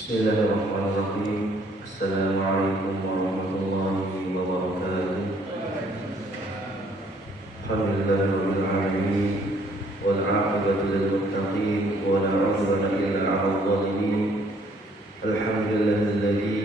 Bismillahirrahmanirrahim. Assalamualaikum warahmatullahi wabarakatuh. Alhamdulillahirabbil alamin wal 'aqibatu lil muttaqin wa la 'udwana illa 'alal zalimin. Alhamdulillahilladzi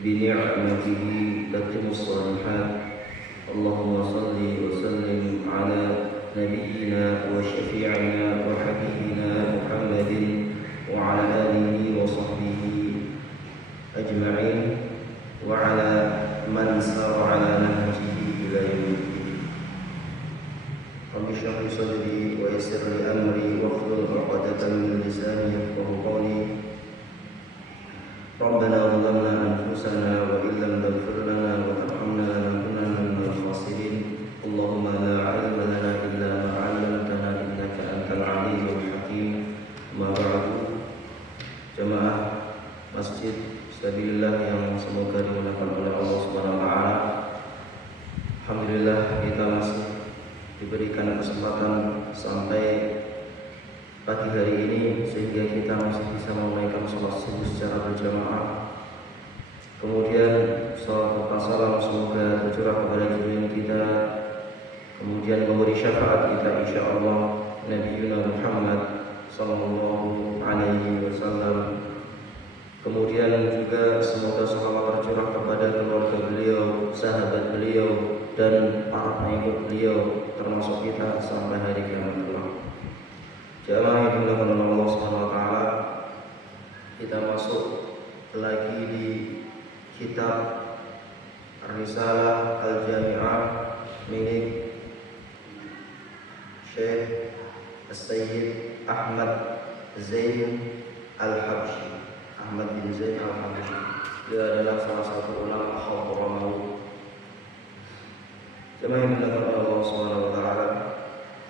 bi ni'matihi tatimmus shalihat. Allahumma shalli wa sallim ala nabiyyina wa syafi'ina wa habibina Muhammadin wa ala alihi wa sahbihi ajma'in wa ala man sara ala nahjihi ila yaumiddin. Rabbi shrah li sadri wa yassir li amri wahlul 'uqdatam min lisani yafqahu qawli. Rabbana zalamna anfusana wa illam taghfir lana wa tarhamna lanakunanna minal khasirin. Allahumma la 'ilma lana illa ma 'allamtana innaka antal 'alimul hakim. Ma ba'du. Jamaah Masjid Sabilillah yang semoga dimuliakan oleh Allah Subhanahu wa taala. Alhamdulillah kita masih diberikan kesempatan sampai pagi hari ini sehingga kita masih bisa menunaikan sholat subuh secara berjamaah. Kemudian sholat salam semoga tercurah kepada junjungan kita, kemudian memberi syafaat kita insyaallah Nabi Muhammad sallallahu alaihi wasallam. Kemudian juga semoga salawat tercurah kepada keluarga beliau, sahabat beliau, dan para pengikut beliau termasuk kita sampai hari kiamat kelak. Jamaah yang dimuliakan oleh Allah Subhanahu wa taala, kita masuk lagi di kitab Ar-Risalah Al-Jami'ah milik Syekh As-Sayyid Ahmad Zain Al-Habsyi. Ahmad bin Zain Al-Habsyi, dia adalah salah satu ulama Hadramaut. Jemaah yang dimuliakan oleh Allah Subhanahu wa taala,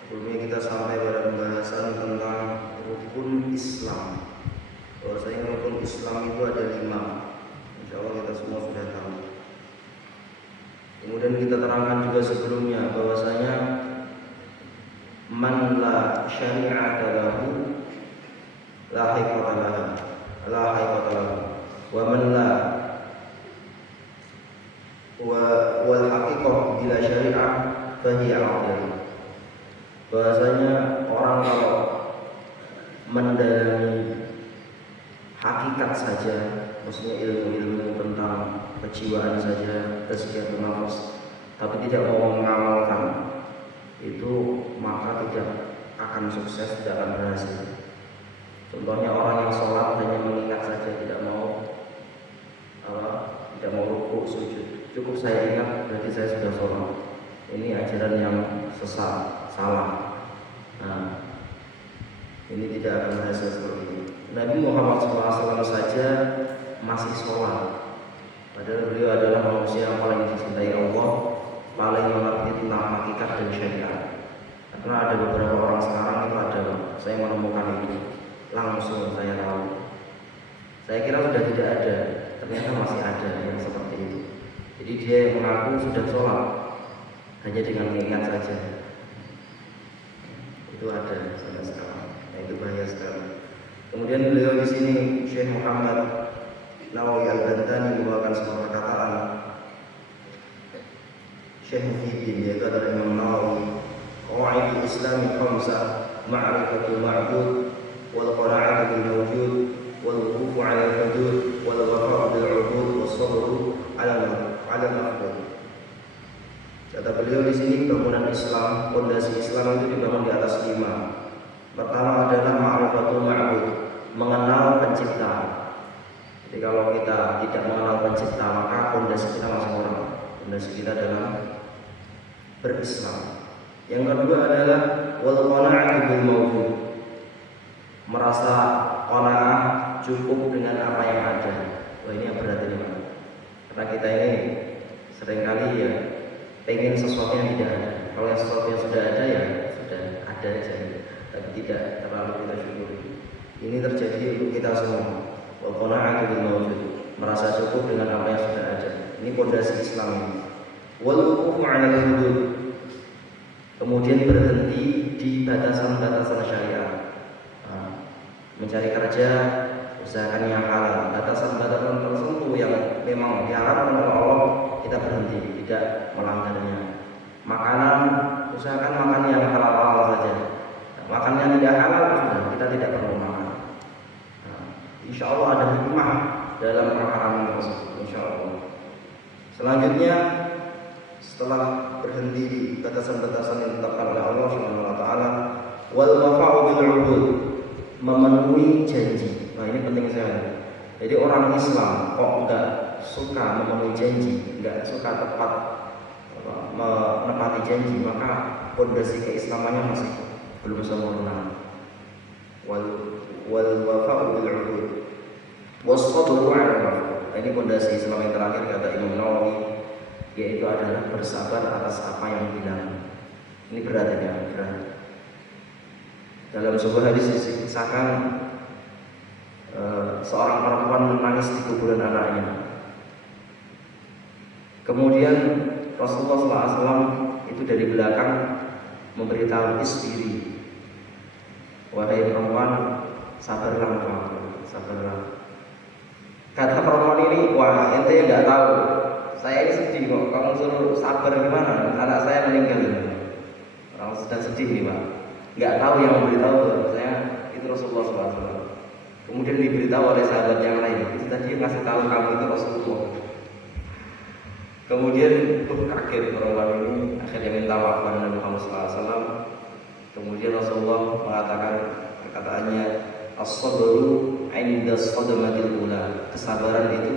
sebelumnya kita sampai pada pembahasan tentang rukun Islam. Bahwasanya rukun Islam itu ada 5. Insyaallah kita semua sudah tahu. Kemudian kita terangkan juga sebelumnya bahwasanya man la syari'ata lahu la haqiqata lahu, la haqiqata lahu, wa man la wal haqiqah bila syari'ah fa hiya adil. Bahasanya orang kalau mendalami hakikat saja, maksudnya ilmu-ilmu tentang kejiwaan saja, tazkiyatun nafs, tapi tidak mau mengamalkan, itu maka tidak akan sukses, tidak akan berhasil. Contohnya orang yang sholat hanya mengingat saja, tidak mau rukuk sujud. Cukup saya ingat berarti saya sudah sholat. Ini ajaran yang sesat, salah. Nah, ini tidak akan berhasil seperti ini. Nabi Muhammad SAW saja masih sholat, padahal beliau adalah manusia yang paling dicintai Allah, paling mengerti tentang hakikat dan syariat. Karena ada beberapa orang sekarang itu ada, saya menemukan itu langsung saya tahu. Saya kira sudah tidak ada, ternyata masih ada yang seperti itu. Jadi dia mengaku sudah sholat hanya dengan mengingat saja. Itu ada sampai sekarang. Nah, itu bahaya sekali. Kemudian beliau di sini Syekh Muhammad Nawawi Al-Bantani membawakan sebuah perkataan Syekh Muhyiddin, yaitu adalah Imam Nawawi, qawaidul Islami khamsah, ma'rifatul ma'bud wal qana'atu bil mawjud wal wuqufu 'ala al-hudud wal wafa'u bil 'ubud was sabru 'ala al-maqdud. Kata beliau di sini, bangunan Islam, fondasi Islam itu dibangun di atas 5. Pertama adalah ma'rifatul ma'bud, mengenal pencipta. Jadi kalau kita tidak mengenal pencipta, maka fondasi kita masih kurang. Fondasi kita dalam berislam. Yang kedua adalah wal qana'atu bil mawjud, merasa qanaah, cukup dengan apa yang ada. Wah, ini yang berat ini, Pak. Karena kita ini seringkali ya pengen sesuatu yang tidak ada. Kalau yang sesuatu yang sudah ada ya sudah ada aja, tapi tidak terlalu kita syukuri. Ini terjadi untuk kita semua. Wal qana'atu bil mawjud, merasa cukup dengan apa yang sudah ada. Ini fondasi Islam ini. Wal wuqufu 'ala al-hudud, kemudian berhenti di batasan-batasan syariat. Mencari kerja usahakan yang halal. Batasan-batasan tertentu yang memang diharapkan oleh Allah kita berhenti, tidak melanggarnya. Makanan, usahakan makan yang halal saja. Makan yang tidak halal sudah kita tidak perlu makan. Insya Allah ada hikmah dalam perkara tersebut. Insya Allah. Selanjutnya, setelah berhenti di batasan-batasan yang ditetapkan oleh Allah Subhanahu Wa Taala, wal wafa'u bil 'uhud, memenuhi janji. Nah ini penting sekali. Jadi orang Islam kok enggak suka memenuhi janji, enggak suka tepat menepati janji, maka pondasi keislamannya masih belum sempurna. Wal wafa'u bil 'uhud was-sabru 'ala al-'afw. Ini pondasi Islam yang terakhir kata Imam Nawawi, yaitu adalah bersabar atas apa yang hilang. Ini berat ya, berat. Dalam sebuah hadis disebutkan seorang perempuan menangis di kuburan anaknya. Kemudian Rasulullah SAW itu dari belakang memberitahu istri, wahai perempuan, sabarlah engkau, sabarlah. Kata perempuan ini, wah ente nggak tahu, saya ini sedih kok, kamu suruh sabar gimana? Anak saya meninggal. Orang sedang sedih nih Pak, nggak tahu yang memberitahu saya itu Rasulullah SAW. Kemudian diberitahu oleh sahabat yang lain, itu tadi ngasih tahu kamu itu Rasulullah. Kemudian kaget perempuan ini, akhirnya minta maaf kepada Nabi Muhammad SAW. Kemudian Rasulullah mengatakan perkataannya, as-sabru 'inda as-sadmatil ula. Kesabaran itu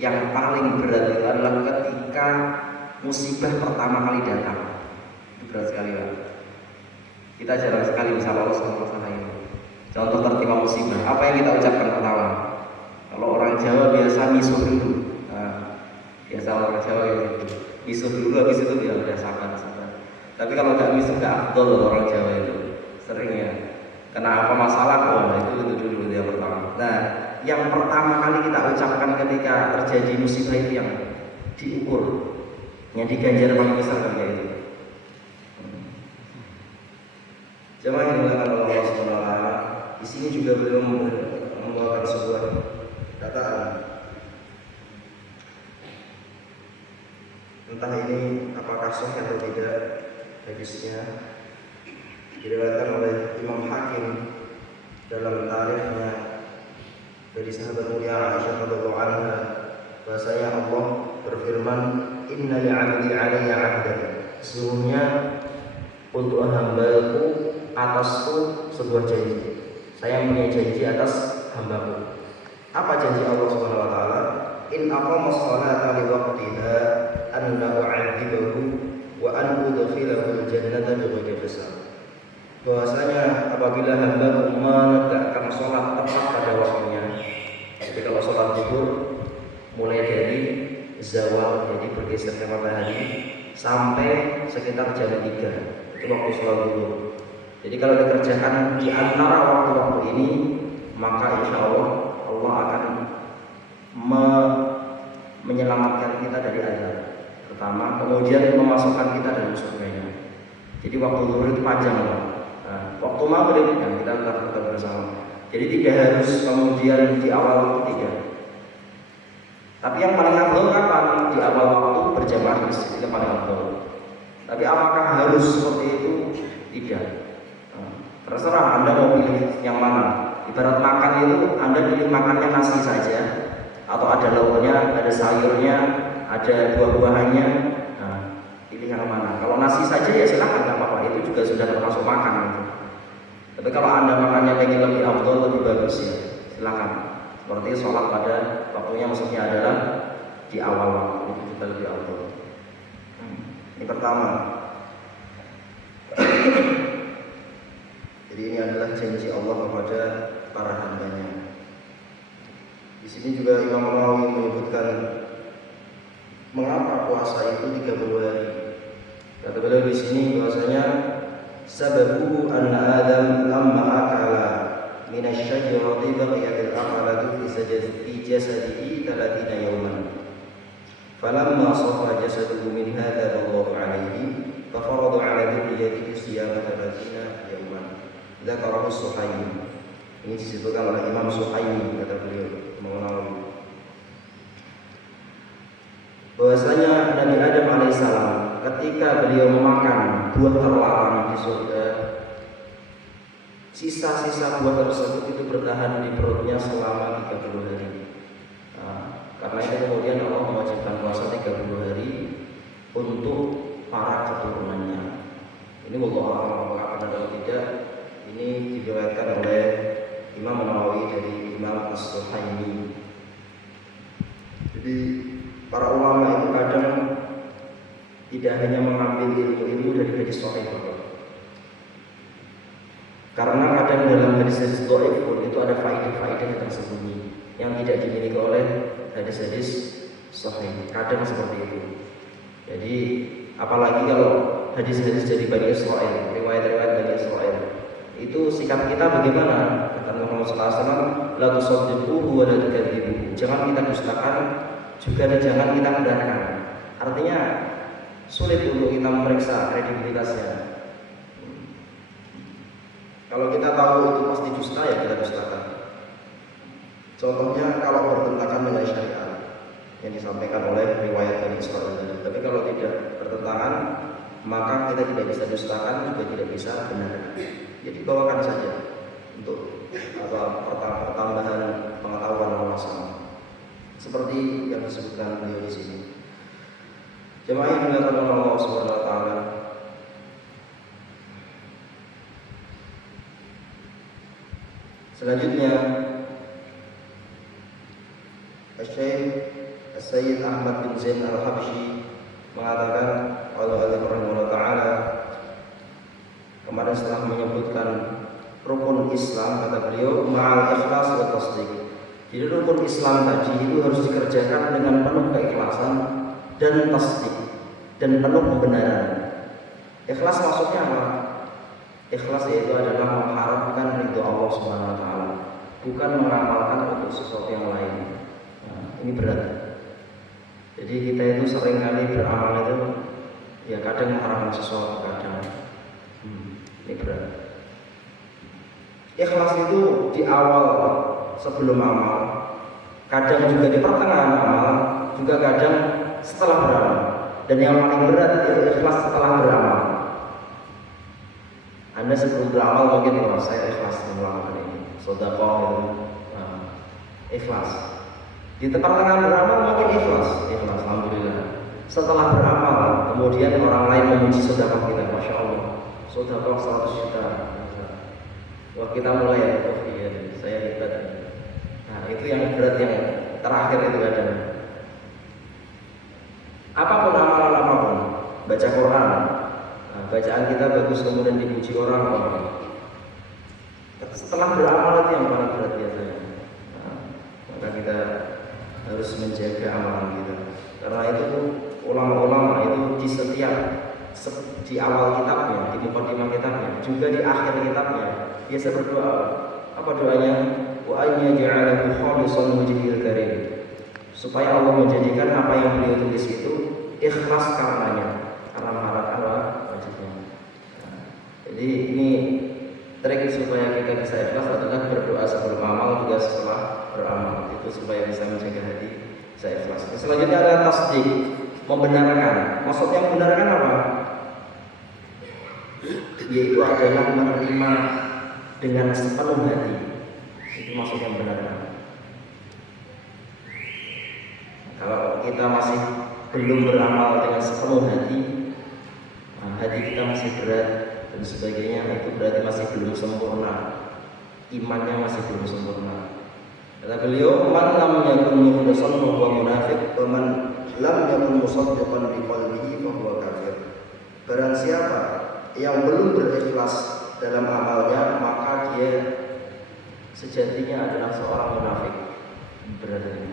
yang paling berat itu adalah ketika musibah pertama kali datang. Itu berat sekali Pak. Kita jarang sekali bisa lolos ke masalah ini. Contoh tertimpa musibah, apa yang kita ucapkan pertama? Kalau orang Jawa biasa misuh dulu. Biasa orang Jawa gitu. Misuh dulu, habis itu ya udah sabar. Tapi kalau nggak misuh nggak afdol orang Jawa itu sering ya. Kenapa masalah kok? Itu dulu yang pertama. Nah, yang pertama kali kita ucapkan ketika terjadi musibah itu yang diukur, yang diganjar paling besar kan kayak itu. Jemaah yang dimuliakan oleh Allah Subhanahu Wa Taala, di sini juga beliau membawakan sebuah kataan. Entah ini apakah sahih atau tidak hadisnya. Diriwayatkan oleh Imam Hakim dalam tarikhnya dari sahabat mulia Aisyah radhiyallahu anha, bahasanya Allah berfirman, inna li'abdi 'alayya 'ahdan, sesungguhnya untuk hambaku atasku sebuah janji, saya punya janji atas hambaku. Apa janji Allah Subhanahu Wa Taala? In aqama sholata li waqtiha an u'adzibahu wa an udkhilahu al-jannata bighairi hisab. Bahwasanya apabila hamba menegakkan sholat tepat pada waktunya, jadi kalau sholat zuhur mulai dari zawal, jadi bergesernya matahari sampai sekitar jam 3, itu waktu sholat zuhur. Jadi kalau dikerjakan di antara waktu-waktu ini, maka insya Allah Allah akan menyelamatkan kita dari azab pertama, kemudian memasukkan kita dalam surganya. Jadi waktu zuhur itu panjang loh. Waktu maghrib yang kita tetap bersama. Jadi tidak harus kemudian di awal waktu, tidak. Tapi yang paling afdal kapan? Di awal waktu berjamaah di masjid, itu paling afdal. Tapi apakah harus seperti itu? Tidak. Terserah Anda mau pilih yang mana. Ibarat makan itu Anda pilih makannya nasi saja, atau ada lauknya, ada sayurnya, ada buah-buahannya. Pilih yang mana? Kalau nasi saja ya silakan, nggak apa-apa. Itu juga sudah termasuk makan. Gitu. Tapi kalau Anda makannya pengen lebih afdal, lebih bagus ya silakan. Seperti sholat pada waktunya, maksudnya adalah di awal waktu, itu juga lebih afdal. Ini pertama. Jadi ini adalah janji Allah kepada para hambanya. Di sini juga Imam Nawawi menyebutkan mengapa puasa itu 30 hari. Kata beliau di sini bahwasanya sababu anna Adam lamma akala min asy-syajarati baqiyat al-aqalatu fi jasadihi 30 yawman. Falamma safa jasaduhu min hadha Allahu alayhi fa farada ala dhurriyyatihi siyama 30 yawman. Dzakarahu Suhaimi. Ini disebutkan oleh Imam Suhaimi, kata beliau, mengenal bahwasanya Nabi Adam alaihissalam ketika beliau memakan buah terlarang di surga, sisa-sisa buah tersebut itu bertahan di perutnya selama 30 hari. Karena itu kemudian Allah mewajibkan puasa 30 hari untuk para keturunannya. Ini wallahu a'lam apakah benar atau tidak. Ini diriwayatkan oleh Imam Nawawi dari Imam As-Suhaimi. Jadi para ulama itu kadang tidak hanya mengambil ilmu dari hadis sahih, karena kadang dalam hadis-hadis dhaif pun itu ada faedah-faedah yang tersembunyi yang tidak dimiliki oleh hadis-hadis sahih. Kadang seperti itu. Jadi apalagi kalau hadis-hadis dari Bani Israil, riwayat-riwayat Bani Israil, itu sikap kita bagaimana? Kata Muhammad SAW, la tusaddiquhu wa la tukadzibuhu. Jangan kita dustakan, juga jangan kita benarkan. Artinya sulit untuk kita memeriksa kredibilitasnya. Kalau kita tahu itu pasti dusta, ya kita dustakan. Contohnya kalau bertentangan dengan syariat yang disampaikan oleh riwayat Bani Israil tadi. Tapi kalau tidak bertentangan, maka kita tidak bisa dustakan, juga tidak bisa benarkan. Jadi bawakan saja untuk pertambahan pengetahuan wawasan. Seperti yang disebutkan beliau di sini. Jemaah yang dimuliakan oleh Allah Subhanahu wa taala. Selanjutnya Syekh Ahmad bin Zain Al-Habsyi mengatakan Allah Subhanahu wa taala kemarin setelah menyebutkan rukun Islam, kata beliau ma'al ikhlas wa tasdiq. Jadi rukun Islam tadi itu harus dikerjakan dengan penuh keikhlasan dan tasdik, dan penuh kebenaran. Ikhlas maksudnya apa? Ikhlas yaitu adalah mengharapkan ridho Allah Subhanahu wa taala, bukan mengamalkan untuk sesuatu yang lain. Ini berat. Jadi kita itu sering kali beramal itu ya kadang mengharapkan sesuatu, kadang ini berat. Ikhlas itu di awal sebelum amal, kadang juga di pertengahan amal, juga kadang setelah beramal. Dan yang paling berat itu ikhlas setelah beramal. Anda sebelum beramal mungkin saya ikhlas melakukan ini, sedekah itu, ikhlas. Di pertengahan beramal mungkin ikhlas, alhamdulillah. Setelah beramal, kemudian orang lain memuji sedekah kita, masya Allah, sedekah 100 juta. Wah, kita mulai iya, saya hebat. Nah, itu yang berat, yang terakhir itu ada. Apapun amalan apapun, baca Quran, bacaan kita bagus kemudian dipuji orang. Setelah beramal itu yang paling berat biasanya. Maka kita harus menjaga amalan kita. Karena itu ulama-ulama itu di awal kitabnya, di mukadimah kitabnya, juga di akhir kitabnya biasa berdoa. Apa doanya? Wa ayya ja'alahu khalisan wajhil karim. Supaya Allah menjadikan apa yang beliau tulis itu ikhlas karenanya, karena mengharapkan wajibnya. Jadi ini trik supaya kita bisa ikhlas adalah berdoa sebelum amal, juga setelah beramal, itu supaya bisa menjaga hati bisa ikhlas. Selanjutnya adalah tasdik, membenarkan. Maksudnya membenarkan apa? Yaitu adalah menerima dengan sepenuh hati. Itu maksudnya membenarkan. Kalau kita masih belum beramal dengan sepenuh hati, hati kita masih berat dan sebagainya, itu berarti masih belum sempurna, imannya masih belum sempurna. Kata beliau, man lam yakun mukhlishan fa huwa munafiq, wa man lam yakun musaddiqan bi qalbihi fa huwa kafir. Barang siapa yang belum berikhlas dalam amalnya, maka dia sejatinya adalah seorang munafik. Berarti.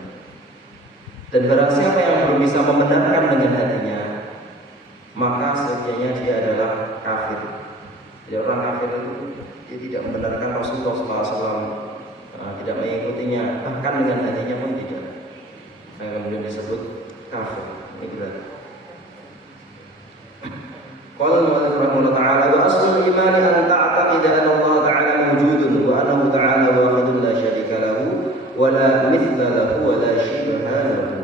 Dan barang siapa yang belum bisa membenarkan dengan hatinya, maka sejatinya dia adalah kafir. Jadi orang kafir itu dia tidak membenarkan Rasulullah SAW, tidak mengikutinya, bahkan dengan hatinya pun tidak. Yang kemudian disebut kafir. Ini berarti. Qala Allah Ta'ala wa aslul iman an ta'taqida anna Allah Ta'ala mawjudun wa annahu ta'ala wahidun la syarika lahu wa la mithla lahu wa la shibha lahu.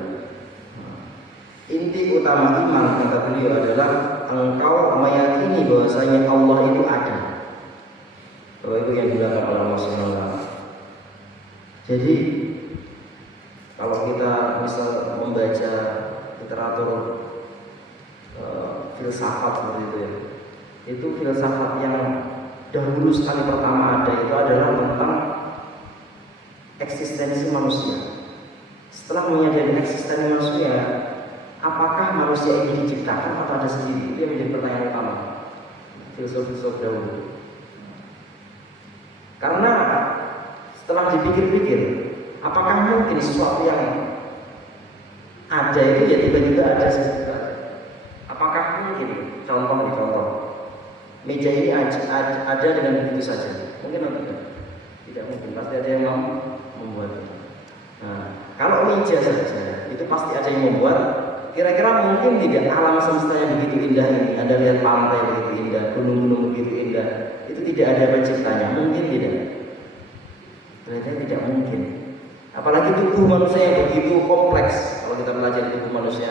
Inti utama iman kata beliau adalah engkau meyakini bahwasanya Allah itu ada. Bahwa itu yang dilakukan oleh Allah SWT. Jadi kalau kita misal membaca literatur filsafat seperti itu ya, itu filsafat yang dahulu sekali pertama ada itu adalah tentang eksistensi manusia. Setelah menyadari eksistensi manusia, apakah manusia ini diciptakan atau ada sendiri? Itu yang menjadi pertanyaan utama filsuf-filsuf dahulu. Karena setelah dipikir-pikir, apakah mungkin sesuatu yang ada itu ya tiba-tiba ada sendiri? Apakah mungkin? Contoh, meja ini ada dengan begitu saja? Mungkin atau tidak? Tidak mungkin. Pasti ada yang mau membuatnya. Nah, kalau meja saja itu pasti ada yang membuat. Kira-kira mungkin tidak alam semesta yang begitu indah ini? Anda lihat pantai begitu indah, gunung-gunung begitu indah, itu tidak ada penciptanya? Mungkin tidak. Ternyata tidak mungkin. Apalagi tubuh manusia yang begitu kompleks. Kalau kita pelajari tubuh manusia,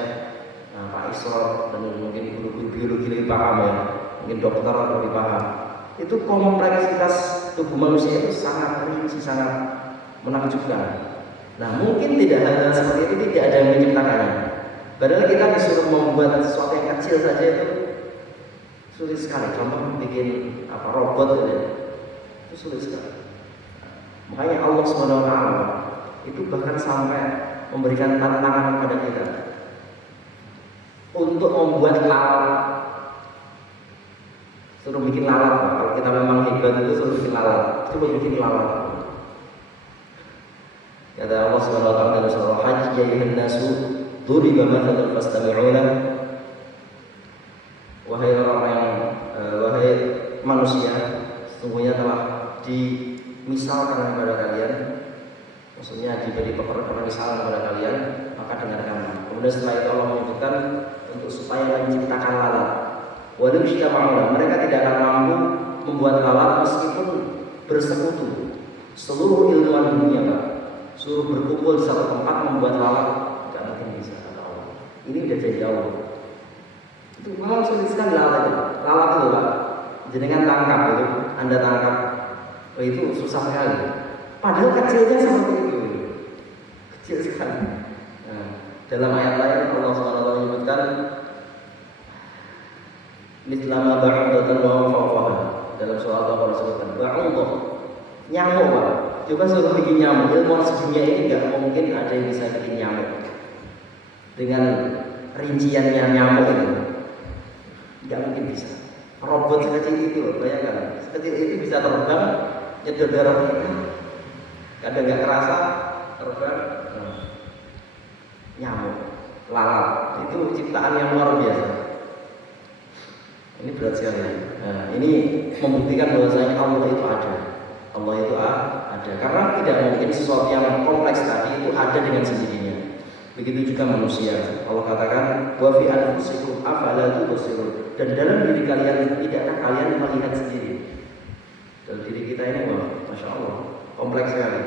Pak Isra dan mungkin guru biologi lebih paham ya, mungkin dokter lebih paham. Itu kompleksitas tubuh manusia itu sangat rinci, sangat menakjubkan. Nah, mungkin tidak hal seperti itu tidak ada yang menciptakannya. Padahal kita disuruh membuat sesuatu yang kecil saja itu sulit sekali. Contoh bikin robot itu sulit sekali. Makanya Allah SWT itu bahkan sampai memberikan tantangan kepada kita untuk membuat lalat. Suruh bikin lalat. Kalau kita memang hebat itu suruh bikin lalat. Coba bikin lalat. Kata Allah SWT dalam surah Hajj, ya ayyuhan nasu duriba mathalun fastami'u lahu. Wahai orang-orang yang wahai manusia, sesungguhnya telah dimisalkan kepada kalian, maksudnya diberi permisalan kepada kalian, maka dengarkanlah. Kemudian setelah itu Allah menyebutkan untuk supaya menciptakan lalat. Walau syita'u, mereka tidak akan mampu membuat lalat meskipun bersekutu seluruh ilmuwan dunia, Pak. Suruh berkumpul di satu tempat membuat lalat, tidak mungkin bisa, kata Allah. Ini udah jadi Allah. Itu memang sulit sekali lalat itu. Lalat itu, Pak, jenengan tangkap itu, Anda tangkap, itu susah sekali. Padahal kecilnya seperti itu, kecil sekali. Nah, dalam ayat lain Allah SWT menyebutkan mislama ba'udatan wa fawqaha. Dalam surah Allah disebutkan ba'udah, nyamuk, Pak. Coba suruh bikin nyamuk, ilmuwan sedunia ini nggak mungkin ada yang bisa bikin nyamuk dengan rinciannya nyamuk itu, nggak mungkin bisa. Robot sekecil itu loh, bayangkan, sekecil itu bisa terbang, nyedot darah kita, kadang nggak kerasa terbang. Nyamuk, lalat, itu ciptaan yang luar biasa. Ini berat sekali. Nah, ini membuktikan bahwasanya Allah itu ada. Allah itu ada, karena tidak mungkin sesuatu yang kompleks tadi itu ada dengan sendirinya. Begitu juga manusia. Allah katakan wa fi anfusikum afala tubsirun. Dan dalam diri kalian tidakkah kalian melihat sendiri? Dalam diri kita ini, masya Allah, kompleks sekali.